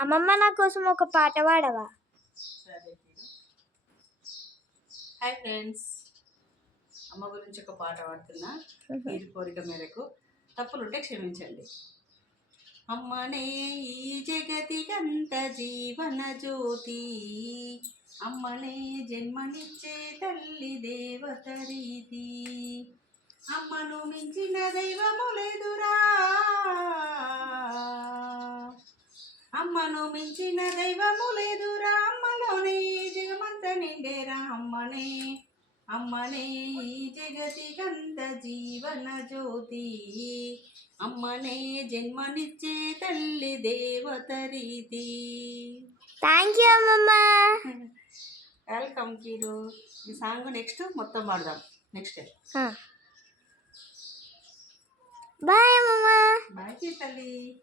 అమ్మమ్మ నా కోసం ఒక పాట పాడవా. హాయ్ ఫ్రెండ్స్ అమ్మ గురించి ఒక పాట పాడుతున్నా. మీరు కోరిక మేరకు. తప్పులుంటే క్షమించండి. అమ్మనే ఈ జగతికంత జీవన జ్యోతి. అమ్మనే జన్మనిచ్చే తల్లి దేవత రీతి. అమ్మను మించిన దైవము లేదురా అమ్మను మించిన దైవము లేదురా అమ్మలోనే. జగమంత నిండేరా అమ్మనే. అమ్మనే ఈ జగతికంత జీవన జ్యోతి. అమ్మనే జన్మనిచ్చే తల్లి దేవత రీతి. థ్యాంక్ యూ అమ్మమ్మ. వెల్కమ్ కీరు ఈ సాంగ్ నెక్స్ట్ మొత్తం పాడదాం. నెక్స్ట్ బాయ్ అమ్మమ్మ. బాయ్ తల్లి.